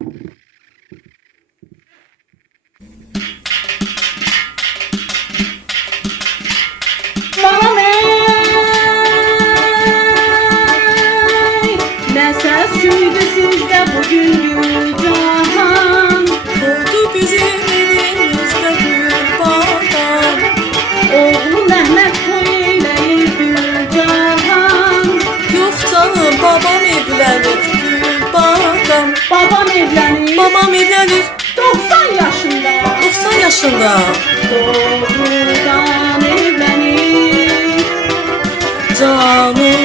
Balam ne ses küydü sizde bugün Gülcahan. Doğdu bizim evimizde Gülbahar. Oğlu Mehmet toy eyleyir Gülcahan. Yox canım, babam evlənir Gülbahar. Babam evlenir Babam evlənir 90 yaşında. 90 yaşında. Doğrudan evlenir. Canım